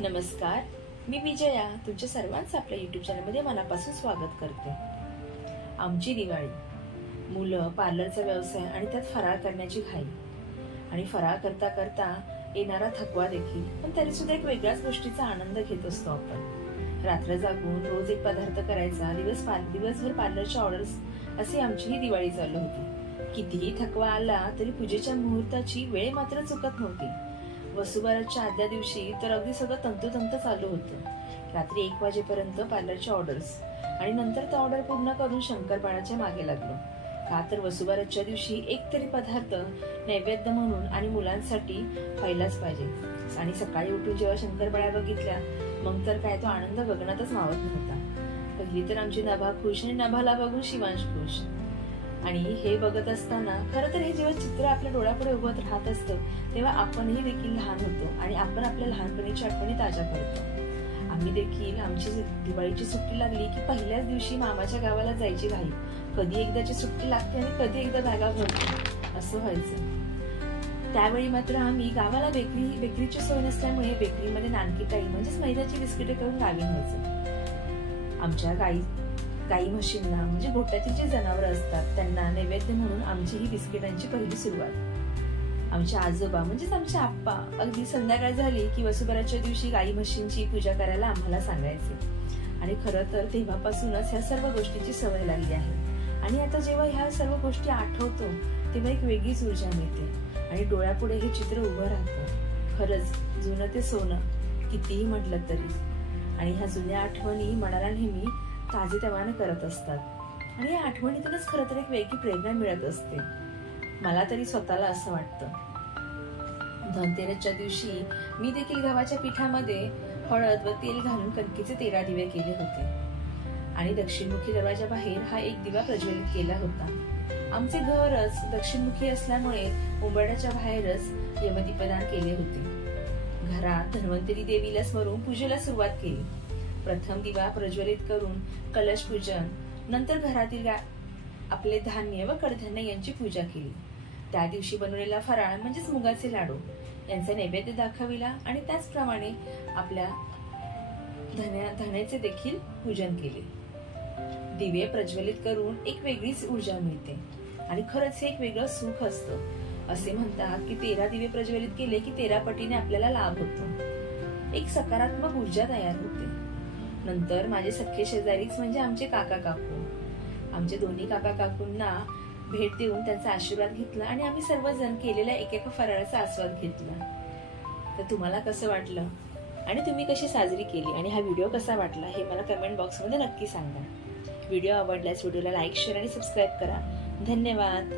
नमस्कार, मी विजया तुमच्या सर्वांचं आपल्या YouTube चॅनलमध्ये मनापासून स्वागत करते। आमची दिवाळी, मुलं, पार्लरचा व्यवसाय आणि त्यात फराळ करण्याची घाई आणि फराळ करता करता येणारा थकवा देखील, पण तरी सुद्धा एक वेगळ्याच गोष्टीचा आनंद घेत असतो आपण। रात्र जागून रोज एक पदार्थ करायचा, दिवसभर पार्लरच्या ऑर्डर्स, अशी आमची ही दिवाळी चालू होती। कितीही थकवा आला तरी पूजेच्या मुहूर्ताची वेळ मात्र चुकत नव्हती। वसुबारसच्या आदल्या दिवशी तर अगदी सगळं तंतोतंत चालू होतं। रात्री 1 वाजेपर्यंत पार्लरच्या ऑर्डर्स आणि नंतर त्या ऑर्डर पूर्ण करून शंकरपाळ्याच्या मागे लागलो। का तर वसुबारसच्या दिवशी एक तरी पदार्थ नैवेद्य म्हणून आणि मुलांसाठी व्हायलाच पाहिजे। आणि सकाळी उठून जेव्हा शंकरपाळ्या बघितल्या, मग तर काय तो आनंद गगनातच मावत नव्हता। पहिली तर आमची नभा खुश आणि नभाला बघून शिवांश खुश। आणि हे बघत असताना खरं तर हे जेव्हा चित्र आपल्या डोळ्यापुढे उभं राहत असतं, तेव्हा आपणही देखील लहान होतो आणि आपण आपल्या लहानपणीची आठवणी ताज्या करतो। आम्ही देखील आमची दिवाळीची सुट्टी लागली की पहिल्याच दिवशी मामाच्या गावाला जायची घाई। कधी एकदाची सुट्टी लागते आणि कधी एकदा बॅगा भरतो, असं व्हायचं। त्यावेळी मात्र आम्ही गावाला बेकरीची सोय नसल्यामुळे बेकरीमध्ये नानकीटाई म्हणजेच मैद्याची बिस्किटे करून गावी न्यायचो। आमच्या गाई म्हशींना म्हणजे गोठ्यातील जे जनावर असतात त्यांना नैवेद्य म्हणून आमची ही बिस्किटांची पहिली सुरुवात। आमचे आजोबा म्हणजेच आमचे आप्पा अगदी संध्याकाळ झाली की वसुबारसच्या दिवशी गाई म्हशींची पूजा करायला आम्हाला सांगायचे। आणि खरं तर तेव्हापासूनच ह्या सर्व गोष्टीची सवय लागली आहे। आणि आता जेव्हा ह्या सर्व गोष्टी आठवतो तेव्हा एक वेगळीच ऊर्जा मिळते आणि डोळ्यापुढे हे चित्र उभं राहतं। खरंच जुनं ते सोनं कितीही म्हटलं तरी। आणि ह्या जुन्या आठवणी मनाला नेहमी ताजेतवाने करत असतात आणि या आठवणीतूनच खरं तर एक वेगळी प्रेरणा मिळत असते। मला तरी स्वतःला असं वाटतं। धनतेरसच्या दिवशी मी देखील गव्हाच्या पिठामध्ये हळद व तेल घालून कणकेचे 13 दिवे केले होते आणि दक्षिणमुखी दरवाजा बाहेर हा एक दिवा प्रज्वलित केला होता। आमचे घरच दक्षिणमुखी असल्यामुळे उंबरठ्याच्या बाहेरच यमदीपदान केले होते। घरात धन्वंतरी देवीला स्मरून पूजेला सुरुवात केली। प्रथम दिवा प्रज्वलित करून कलश पूजन, नंतर घरातील आपले धान्य व कडधान्य यांची पूजा केली। त्या दिवशी बनवलेला फराळ म्हणजेच मुगाचे लाडू यांचा नैवेद्य दाखविला आणि त्याचप्रमाणे आपल्या धण्याचे देखील पूजन केले। दिवे प्रज्वलित करून एक वेगळीच ऊर्जा मिळते आणि खरंच हे एक वेगळं सुख असतं। असे म्हणतात की 13 दिवे प्रज्वलित केले की 13 पटीने आपल्याला लाभ होतो, एक सकारात्मक ऊर्जा तयार होते। नंतर माझे सख्खे शेजारीच म्हणजे आमचे काका काकू, आमचे दोन्ही काका काकूंना भेट देऊन त्यांचा आशीर्वाद घेतला आणि आम्ही सर्वजण केलेल्या एकेका फराळाचा आस्वाद घेतला। तर तुम्हाला कसं वाटलं आणि तुम्ही कशी साजरी केली आणि हा व्हिडिओ कसा वाटला हे मला कमेंट बॉक्समध्ये नक्की सांगा। व्हिडिओ आवडल्यास व्हिडिओला लाईक, शेअर आणि सबस्क्राईब करा। धन्यवाद।